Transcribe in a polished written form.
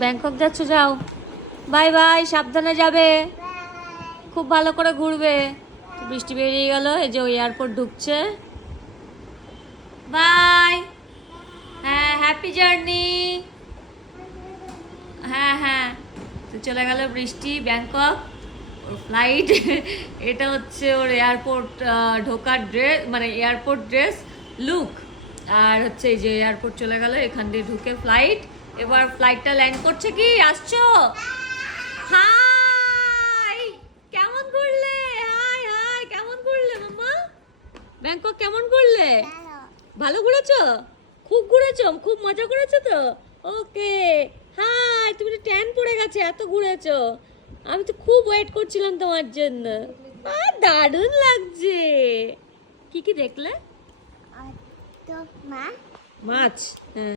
Bangkok যাচ্ছ, যাও। Bye bye, সাবধানে যাবে, খুব ভালো করে ঘুরবে। বৃষ্টি বেরিয়ে গেল, এই যে এয়ারপোর্ট ঢুকছে। বাই। হ্যাঁ, হ্যাপি জার্নি। হ্যাঁ হ্যাঁ, তো চলে গেল বৃষ্টি। ব্যাংকক ওর ফ্লাইট এটা হচ্ছে ওর এয়ারপোর্ট ঢোকার ড্রেস, মানে এয়ারপোর্ট ড্রেস লুক। আর হচ্ছে এই যে এয়ারপোর্ট চলে গেল, এখান দিয়ে ঢুকে ফ্লাইট। এবার ফ্লাইটটা ল্যান্ড করছে। কি আসছো? হাই, কেমন ঘুরলে? হাই হাই, কেমন ঘুরলে মাম্মা? ব্যাংকক কেমন ঘুরলে? ভালো ঘুরেছো? খুব ঘুরেছো? খুব মজা করেছো তো? ওকে। হাই, তুমি তো ট্যান পড়ে গেছে, এত ঘুরেছো। আমি তো খুব ওয়েট করছিলাম তোমার জন্য। দারুণ লাগছে। কি কি দেখলে? মাছ। হ্যাঁ।